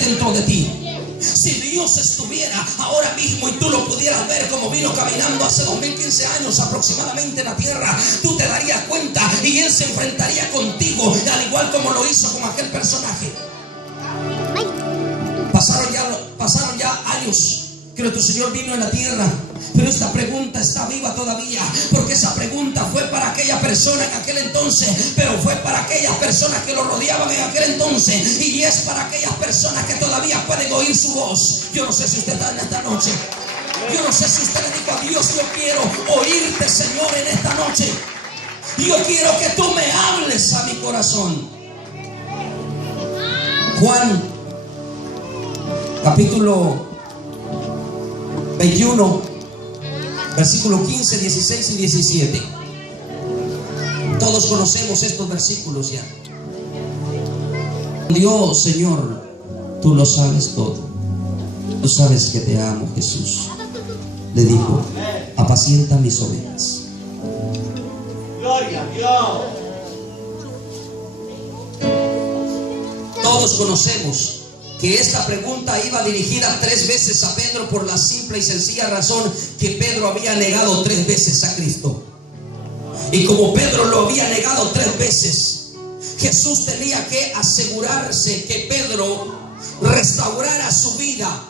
hay dentro de ti. Si Dios estuviera ahora mismo y tú lo pudieras ver como vino caminando hace 2015 años aproximadamente en la tierra, tú te darías cuenta y Él se enfrentaría contigo, al igual como lo hizo con aquel personaje. Pasaron ya años que nuestro Señor vino en la tierra, pero esta pregunta está viva todavía, porque esa pregunta fue para aquella persona en aquel entonces, pero fue para aquellas personas que lo rodeaban en aquel entonces, y es para aquellas personas que todavía pueden oír su voz. Yo no sé si usted está en esta noche, yo no sé si usted le dijo a Dios: yo quiero oírte, Señor, en esta noche. Yo quiero que tú me hables a mi corazón. Juan capítulo 21, versículo 15, 16 y 17. Todos conocemos estos versículos ya. Dios, Señor, tú lo sabes todo. Tú sabes que te amo, Jesús. Le dijo: apacienta mis ovejas. Gloria a Dios. Todos conocemos que esta pregunta iba dirigida 3 veces a Pedro, por la simple y sencilla razón que Pedro había negado 3 veces a Cristo. Y como Pedro lo había negado 3 veces, Jesús tenía que asegurarse que Pedro restaurara su vida,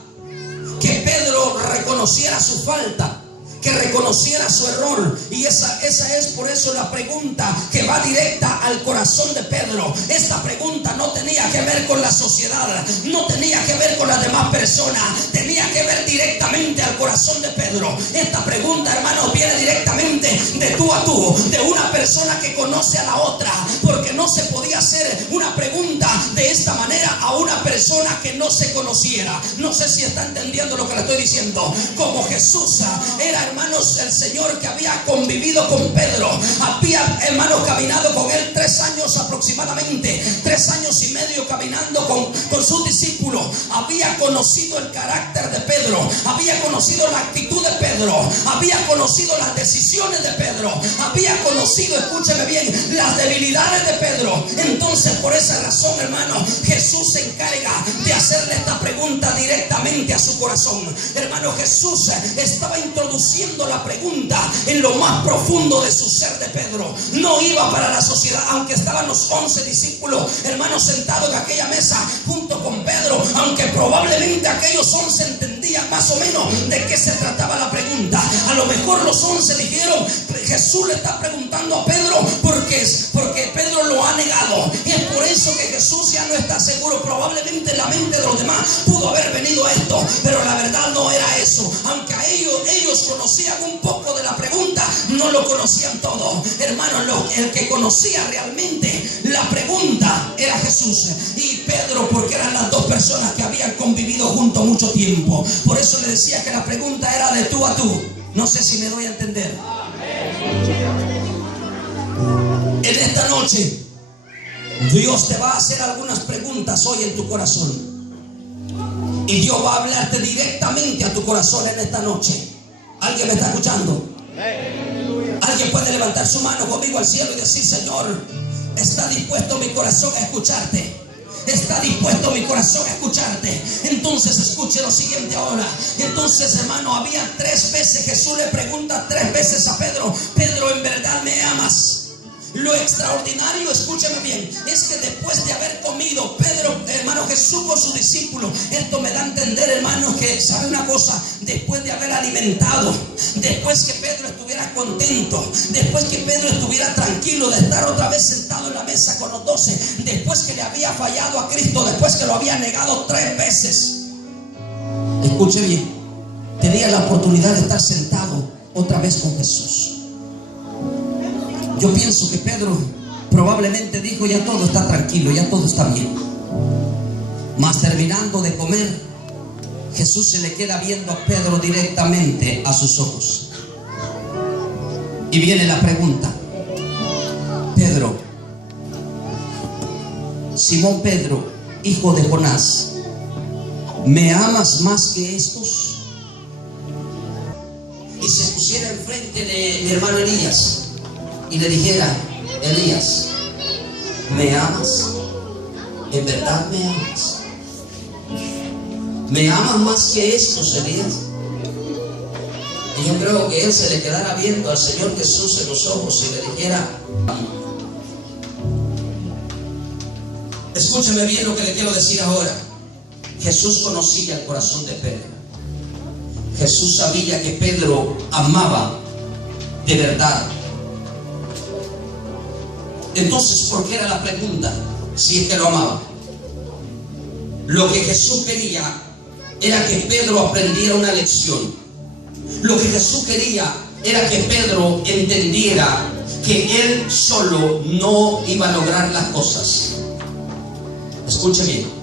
que Pedro reconociera su falta, que reconociera su error. Y esa es por eso la pregunta que va directa al corazón de Pedro. Esta pregunta no tenía que ver con la sociedad, no tenía que ver con las demás personas, tenía que ver directamente al corazón de Pedro. Esta pregunta, hermanos, viene directamente de tú a tú, de una persona que conoce a la otra, porque no se podía hacer una pregunta de esta manera a una persona que no se conociera. No sé si está entendiendo lo que le estoy diciendo. Como Jesús era, hermanos, el Señor que había convivido con Pedro, había, hermanos, caminado con él 3 años aproximadamente, 3 años y medio caminando con sus discípulos, había conocido el carácter de Pedro, había conocido la actitud de Pedro, había conocido las decisiones de Pedro, había conocido, escúcheme bien, las debilidades de Pedro. Entonces, por esa razón, hermano, Jesús se encarga de hacerle esta pregunta directamente a su corazón. Hermano, Jesús estaba introduciendo la pregunta en lo más profundo de su ser de Pedro. No iba para la sociedad, aunque estaban los 11 discípulos, hermanos, sentados en aquella mesa junto con Pedro, aunque probablemente aquellos 11 entendían más o menos de qué se trataba la pregunta. A lo mejor los 11 dijeron: Jesús le está preguntando a Pedro porque Pedro lo ha negado, y es por eso que Jesús ya no está seguro. Probablemente en la mente de los demás pudo haber venido esto, pero la verdad no era eso. Aunque a ellos conocían un poco de la pregunta, no lo conocían todo. Hermano, el que conocía realmente la pregunta era Jesús y Pedro, porque eran las 2 personas que habían convivido juntos mucho tiempo. Por eso le decía que la pregunta era de tú a tú. No sé si me doy a entender. En esta noche Dios te va a hacer algunas preguntas hoy en tu corazón, y Dios va a hablarte directamente a tu corazón en esta noche. ¿Alguien me está escuchando? ¿Alguien puede levantar su mano conmigo al cielo y decir: Señor, está dispuesto mi corazón a escucharte? Está dispuesto mi corazón a escucharte. Entonces escuche lo siguiente ahora. Entonces, hermano, había 3 veces, Jesús le pregunta 3 veces a Pedro: Pedro, ¿en verdad me amas? Lo extraordinario, escúcheme bien, es que después de haber comido Pedro, hermano, Jesús con sus discípulos, esto me da a entender, hermano, que sabe una cosa: después de haber alimentado, después que Pedro estuviera contento, después que Pedro estuviera tranquilo de estar otra vez sentado en la mesa con los 12, después que le había fallado a Cristo, después que lo había negado 3 veces, escuche bien, tenía la oportunidad de estar sentado otra vez con Jesús. Yo pienso que Pedro probablemente dijo: ya todo está tranquilo, ya todo está bien. Mas terminando de comer, Jesús se le queda viendo a Pedro directamente a sus ojos. Y viene la pregunta: Pedro, Simón Pedro, hijo de Jonás, ¿me amas más que estos? Y se pusiera enfrente de mi hermano Elías y le dijera: Elías, ¿me amas? ¿En verdad me amas? ¿Me amas más que esto, serías? Y yo creo que él se le quedara viendo al Señor Jesús en los ojos y le dijera: escúcheme bien lo que le quiero decir ahora. Jesús conocía el corazón de Pedro. Jesús sabía que Pedro amaba de verdad. Entonces, ¿por qué era la pregunta? Si es que lo amaba. Lo que Jesús quería era que Pedro aprendiera una lección. Lo que Jesús quería era que Pedro entendiera que él solo no iba a lograr las cosas. Escuche bien.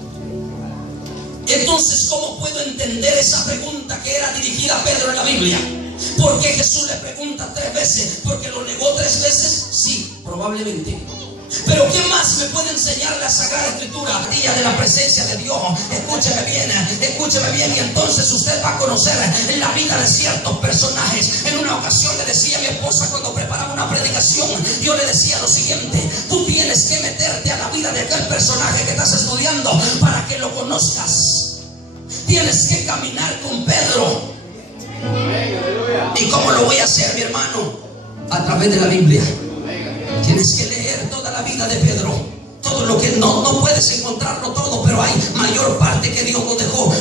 Entonces, ¿cómo puedo entender esa pregunta que era dirigida a Pedro en la Biblia? ¿Por qué Jesús le pregunta 3 veces? ¿Porque lo negó 3 veces? Sí, probablemente. Pero ¿qué más me puede enseñar la Sagrada Escritura? Día de la presencia de Dios. Escúcheme bien, y entonces usted va a conocer la vida de ciertos personajes. En una ocasión le decía a mi esposa cuando preparaba una predicación, yo le decía lo siguiente: tú tienes que meterte a la vida de aquel personaje que estás estudiando para que lo conozcas. Tienes que caminar con Pedro. ¿Y cómo lo voy a hacer, mi hermano? A través de la Biblia. Tienes que leer toda la vida de Pedro. Todo lo que no puedes encontrarlo todo, pero hay mayor parte que Dios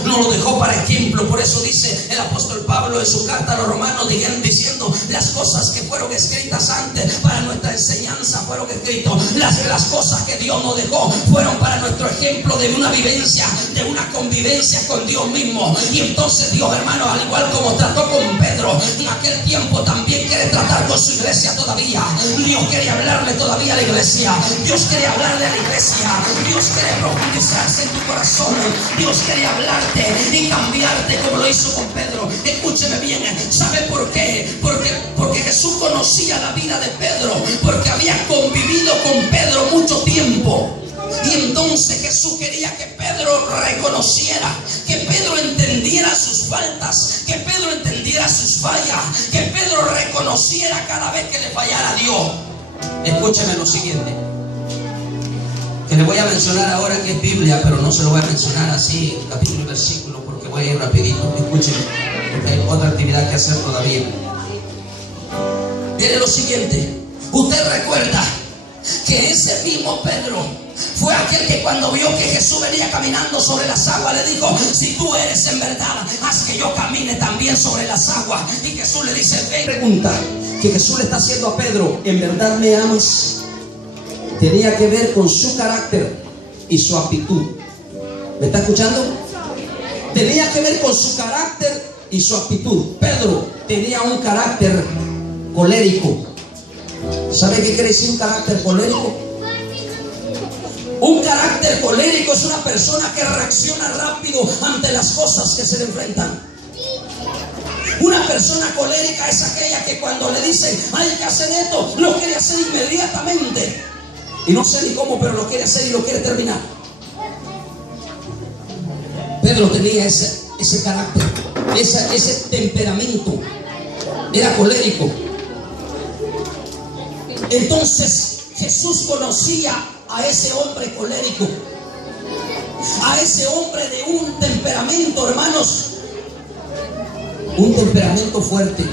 no lo dejó para ejemplo. Por eso dice el apóstol Pablo en su carta a los romanos, diciendo: las cosas que fueron escritas antes para nuestra enseñanza fueron escritas. Las cosas que Dios nos dejó fueron para nuestro ejemplo de una vivencia, de una convivencia con Dios mismo. Y entonces Dios, hermano, al igual como trató con Pedro en aquel tiempo, también quiere tratar con su iglesia todavía. Dios quiere hablarle todavía a la iglesia. Dios quiere hablarle a la iglesia. Dios quiere profundizarse en tu corazón. Dios quiere hablarte y cambiarte como lo hizo con Pedro. Escúcheme bien. ¿Sabe por qué? Porque Jesús conocía la vida de Pedro, porque había convivido con Pedro mucho tiempo. Y entonces Jesús quería que Pedro reconociera, que Pedro entendiera sus faltas, que Pedro entendiera sus fallas, que Pedro reconociera cada vez que le fallara a Dios. Escúcheme lo siguiente, que le voy a mencionar ahora, que es Biblia, pero no se lo voy a mencionar así capítulo y versículo, porque voy a ir rapidito. Escúcheme, porque hay otra actividad que hacer todavía. Mire lo siguiente: usted recuerda que ese mismo Pedro fue aquel que cuando vio que Jesús venía caminando sobre las aguas le dijo: si tú eres en verdad, haz que yo camine también sobre las aguas. Y Jesús le dice: ven. Pregunta que Jesús le está haciendo a Pedro: ¿en verdad me amas? Tenía que ver con su carácter y su actitud. ¿Me está escuchando? Tenía que ver con su carácter y su actitud. Pedro tenía un carácter colérico. ¿Sabe qué quiere decir un carácter colérico? Un carácter colérico es una persona que reacciona rápido ante las cosas que se le enfrentan. Una persona colérica es aquella que cuando le dicen hay que hacer esto, lo quiere hacer inmediatamente. Y no sé ni cómo, pero lo quiere hacer y lo quiere terminar. Pedro tenía ese carácter, ese temperamento. Era colérico. Entonces Jesús conocía a ese hombre colérico, a ese hombre de un temperamento, hermanos, un temperamento fuerte.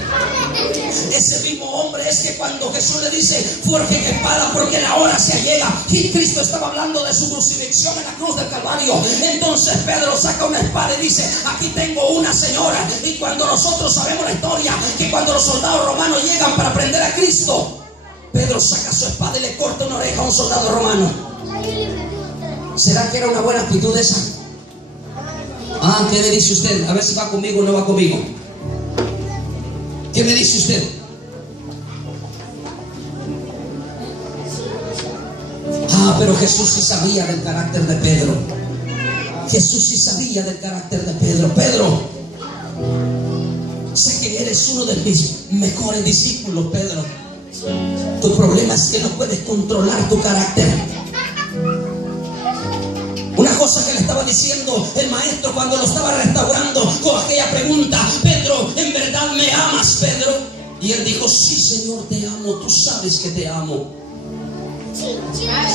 Ese mismo hombre es que cuando Jesús le dice: forjen espada porque la hora se allega, y Cristo estaba hablando de su crucifixión en la cruz del Calvario. Entonces Pedro saca una espada y dice: aquí tengo una señora. Y cuando nosotros sabemos la historia, que cuando los soldados romanos llegan para prender a Cristo, Pedro saca su espada y le corta una oreja a un soldado romano. ¿Será que era una buena actitud esa? ¿Qué le dice usted? A ver si va conmigo o no va conmigo. ¿Qué me dice usted? Pero Jesús sí sabía del carácter de Pedro. Jesús sí sabía del carácter de Pedro. Pedro, sé que eres uno de mis mejores discípulos, Pedro. Tu problema es que no puedes controlar tu carácter. Una cosa que le estaba diciendo el maestro cuando lo estaba restaurando con aquella pregunta: Pedro, ¿en verdad me amas, Pedro? Y él dijo: sí, Señor, te amo, tú sabes que te amo.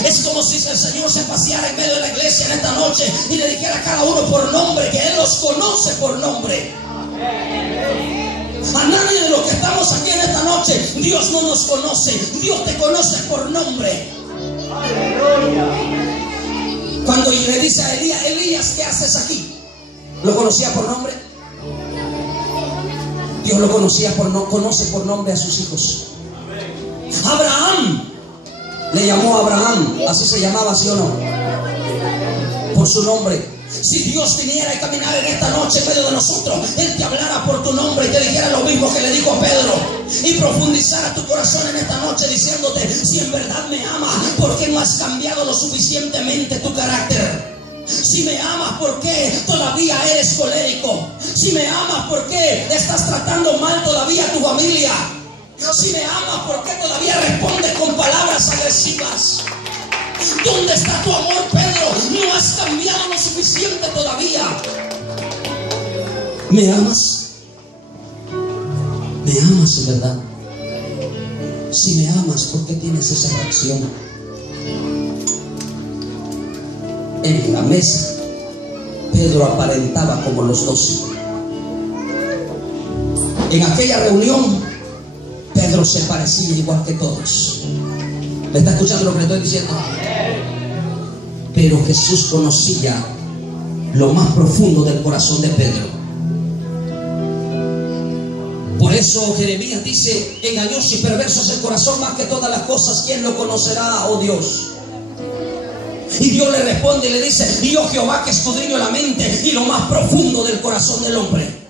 Es como si el Señor se paseara en medio de la iglesia en esta noche y le dijera a cada uno por nombre, que Él los los conoce por nombre. A nadie de los que estamos aquí en esta noche, Dios no nos conoce. Dios te conoce por nombre. Cuando le dice a Elías, Elías, ¿qué haces aquí? ¿Lo conocía por nombre? Dios lo conocía conoce por nombre a sus hijos. Abraham, le llamó Abraham, así se llamaba, ¿sí o no? Por su nombre. Si Dios viniera y caminara en esta noche en medio de nosotros, Él te hablara por tu nombre y te dijera lo mismo que le dijo a Pedro, y profundizara tu corazón en esta noche diciéndote: si en verdad me amas, ¿por qué no has cambiado lo suficientemente tu carácter? Si me amas, ¿por qué todavía eres colérico? Si me amas, ¿por qué estás tratando mal todavía a tu familia? Si me amas, ¿por qué todavía respondes con palabras agresivas? ¿Dónde está tu amor, Pedro? No has cambiado lo suficiente todavía. ¿Me amas? ¿Me amas en verdad? Si me amas, ¿por qué tienes esa reacción? En la mesa, Pedro aparentaba como los 12. En aquella reunión, Pedro se parecía igual que todos. ¿Me está escuchando lo que le estoy diciendo? Pero Jesús conocía lo más profundo del corazón de Pedro. Por eso Jeremías dice: engañoso y perverso es el corazón más que todas las cosas, ¿quién lo conocerá, oh Dios? Y Dios le responde y le dice: yo Jehová, que escudriño la mente y lo más profundo del corazón del hombre.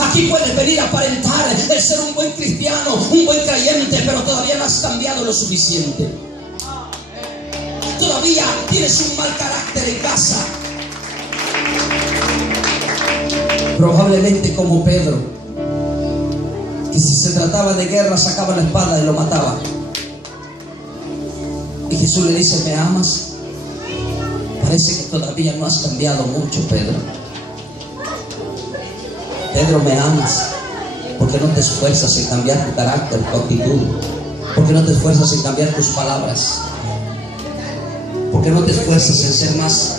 Aquí puedes venir a aparentar el ser un buen cristiano, un buen creyente, pero todavía no has cambiado lo suficiente. Todavía tienes un mal carácter en casa. Probablemente como Pedro, que si se trataba de guerra sacaba la espada y lo mataba. Y Jesús le dice: ¿me amas? Parece que todavía no has cambiado mucho, Pedro. Pedro, ¿me amas? ¿Por qué no te esfuerzas en cambiar tu carácter, tu actitud? ¿Por qué no te esfuerzas en cambiar tus palabras? ¿Por qué no te esfuerzas en ser más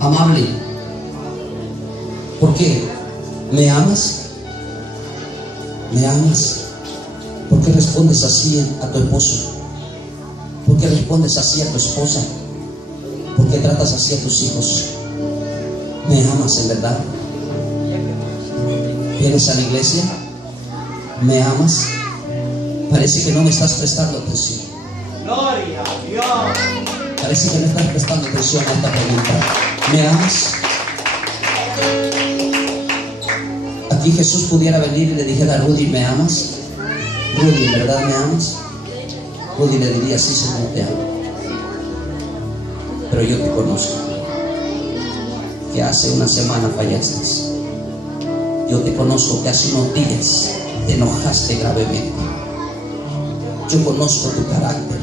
amable? ¿Por qué? ¿Me amas? ¿Me amas? ¿Por qué respondes así a tu esposo? ¿Por qué respondes así a tu esposa? ¿Por qué tratas así a tus hijos? ¿Me amas en verdad? ¿Vienes a la iglesia? ¿Me amas? Parece que no me estás prestando atención. Gloria a Dios. Parece que no estás prestando atención a esta pregunta. ¿Me amas? Aquí Jesús pudiera venir y le dijera a Rudy: ¿me amas? Rudy, ¿en verdad me amas? Rudy le diría: sí, Señor, te amo. Pero yo te conozco, que hace una semana fallaste. Yo te conozco, que hace unos días te enojaste gravemente. Yo conozco tu carácter.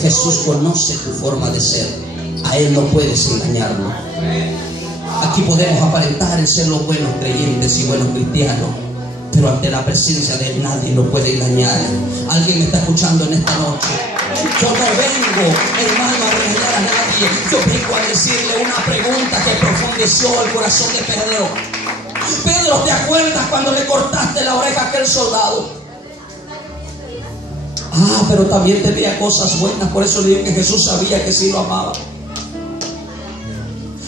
Jesús conoce tu forma de ser. A Él no puedes engañarlo. Aquí podemos aparentar el ser los buenos creyentes y buenos cristianos, pero ante la presencia de Él nadie lo puede engañar. ¿Alguien me está escuchando en esta noche? Yo no vengo, hermano, a regañar a nadie. Yo vengo a decirle una pregunta que profundizó el corazón de Pedro. Pedro, ¿te acuerdas cuando le cortaste la oreja a aquel soldado? Pero también tenía cosas buenas. Por eso le digo que Jesús sabía que sí lo amaba.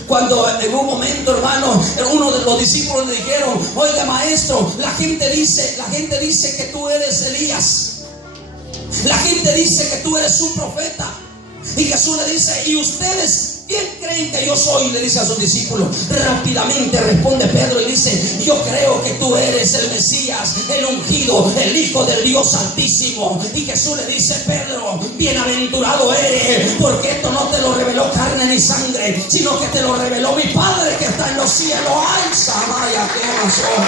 Cuando en un momento, hermano, uno de los discípulos le dijeron: oiga, maestro, la gente dice que tú eres Elías. La gente dice que tú eres un profeta. Y Jesús le dice: ¿y ustedes quién creen que yo soy? Le dice a sus discípulos. Rápidamente responde Pedro y dice: yo creo que tú eres el Mesías, el ungido, el Hijo del Dios Altísimo. Y Jesús le dice: Pedro, bienaventurado eres, porque esto no te lo reveló carne ni sangre, sino que te lo reveló mi Padre que está en los cielos. ¡Ay, Samaya, qué razón!